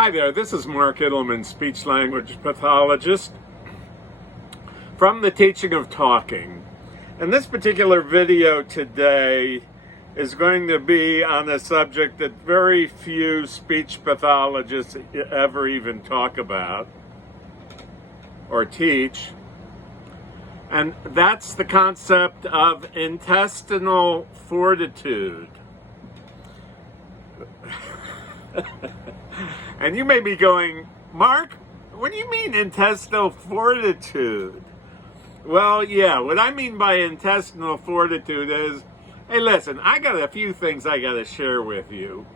Hi there, this is Mark Ittleman, speech-language pathologist from the Teaching of Talking. And this particular video today is going to be on a subject that very few speech pathologists ever even talk about or teach. And that's the concept of intestinal fortitude. And you may be going, Mark, what do you mean intestinal fortitude? Well, yeah, what I mean by intestinal fortitude is, hey, listen, I got a few things I got to share with you.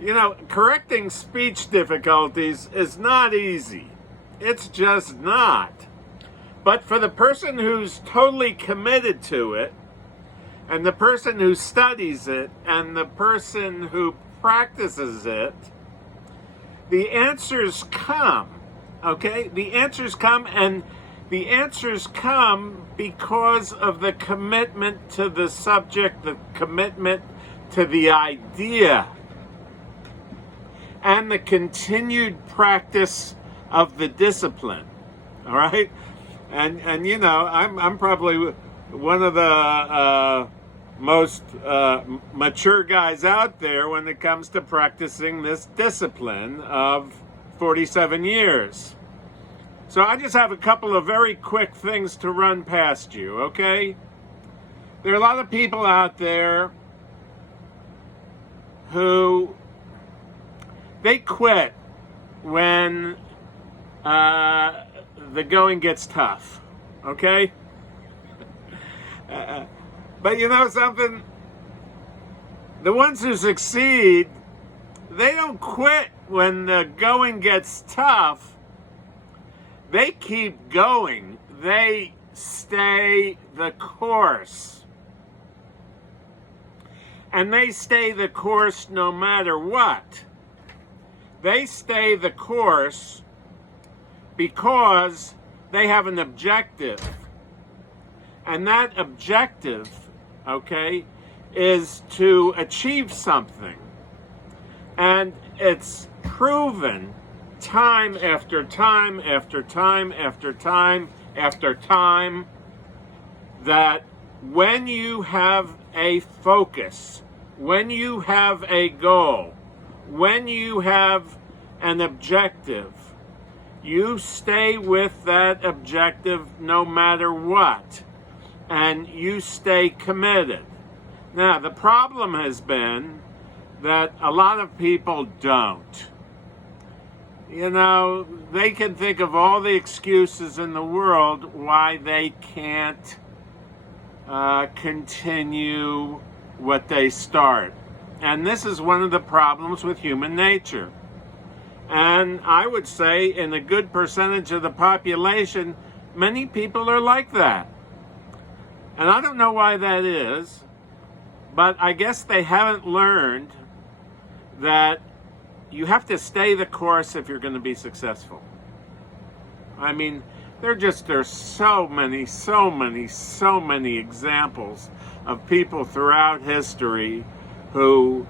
You know, correcting speech difficulties is not easy. It's just not. But for the person who's totally committed to it, and the person who studies it, and the person who practices it, the answers come, okay? The answers come, and the answers come because of the commitment to the subject, the commitment to the idea, and the continued practice of the discipline, all right? And you know, I'm probably one of the most mature guys out there when it comes to practicing this discipline of 47 years. So I just have a couple of very quick things to run past you, okay? There are a lot of people out there who they quit when the going gets tough, okay? But you know something? The ones who succeed, they don't quit when the going gets tough. They keep going. They stay the course. And they stay the course no matter what. They stay the course because they have an objective. And that objective, okay, is to achieve something. And it's proven time after time after time after time after time that when you have a focus, when you have a goal, when you have an objective, you stay with that objective no matter what. And you stay committed. Now, the problem has been that a lot of people don't. You know, they can think of all the excuses in the world why they can't continue what they start. And this is one of the problems with human nature. And I would say in a good percentage of the population, many people are like that. And I don't know why that is, but I guess they haven't learned that you have to stay the course if you're going to be successful. I mean, there's so many examples of people throughout history who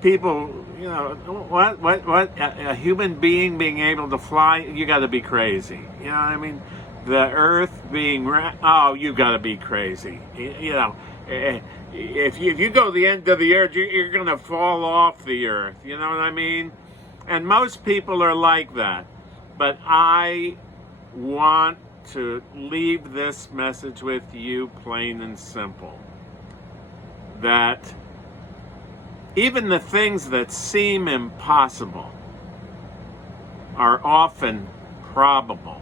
people, you know, what, a human being able to fly, you got to be crazy. You know what I mean? The earth being, oh, you got to be crazy. You know, if you go to the end of the earth, you're going to fall off the earth. You know what I mean? And most people are like that. But I want to leave this message with you plain and simple. That even the things that seem impossible are often probable.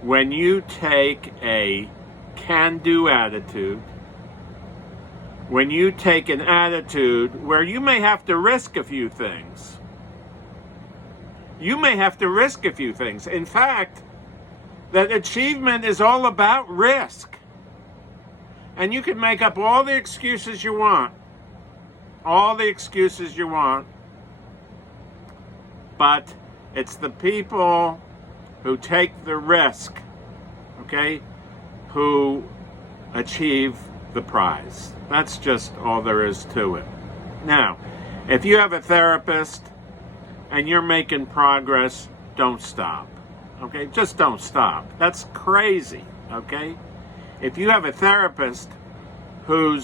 When you take a can-do attitude, when you take an attitude where you may have to risk a few things, you may have to risk a few things. In fact, that achievement is all about risk. And you can make up all the excuses you want, but it's the people who take the risk, okay, who achieve the prize. That's just all there is to it. Now, if you have a therapist and you're making progress, don't stop. Okay? Just don't stop. That's crazy. Okay? If you have a therapist who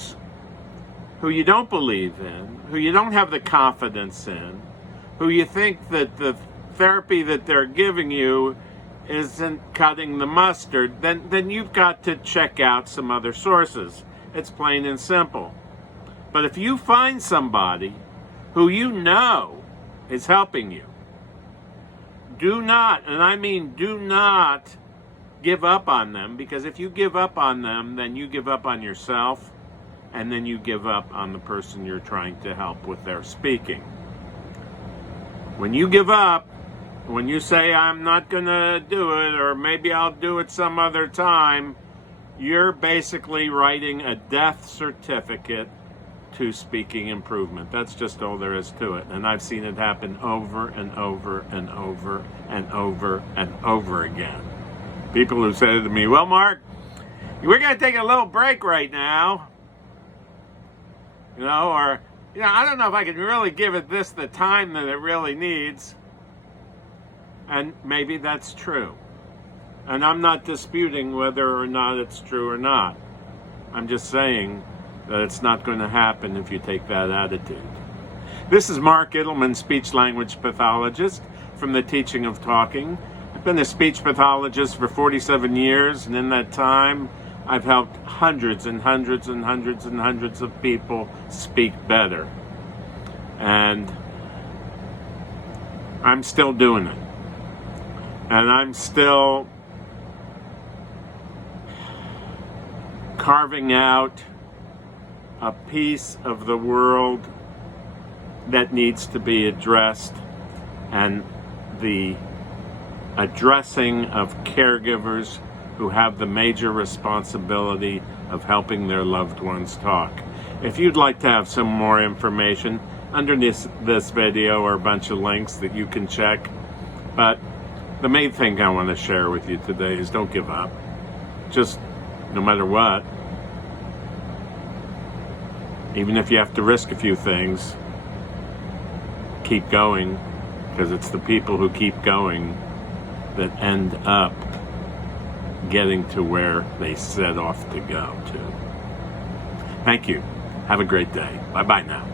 you don't believe in, who you don't have the confidence in, who you think that the therapy that they're giving you isn't cutting the mustard, then you've got to check out some other sources. It's plain and simple. But if you find somebody who you know is helping you, do not, and I mean do not, give up on them, because if you give up on them, then you give up on yourself, and then you give up on the person you're trying to help with their speaking. When you give up, when you say, I'm not going to do it, or maybe I'll do it some other time, you're basically writing a death certificate to speaking improvement. That's just all there is to it. And I've seen it happen over and over and over and over and over again. People who said to me, well, Mark, we're going to take a little break right now. Or, I don't know if I can really give it the time that it really needs. And maybe that's true. And I'm not disputing whether or not it's true or not. I'm just saying that it's not going to happen if you take that attitude. This is Mark Ittleman, speech-language pathologist from the Teaching of Talking. I've been a speech pathologist for 47 years, and in that time, I've helped hundreds and hundreds and hundreds and hundreds of people speak better. And I'm still doing it. And I'm still carving out a piece of the world that needs to be addressed, and the addressing of caregivers who have the major responsibility of helping their loved ones talk. If you'd like to have some more information, underneath this video are a bunch of links that you can check. But the main thing I want to share with you today is don't give up. Just no matter what, even if you have to risk a few things, keep going, because it's the people who keep going that end up getting to where they set off to go to. Thank you. Have a great day. Bye-bye now.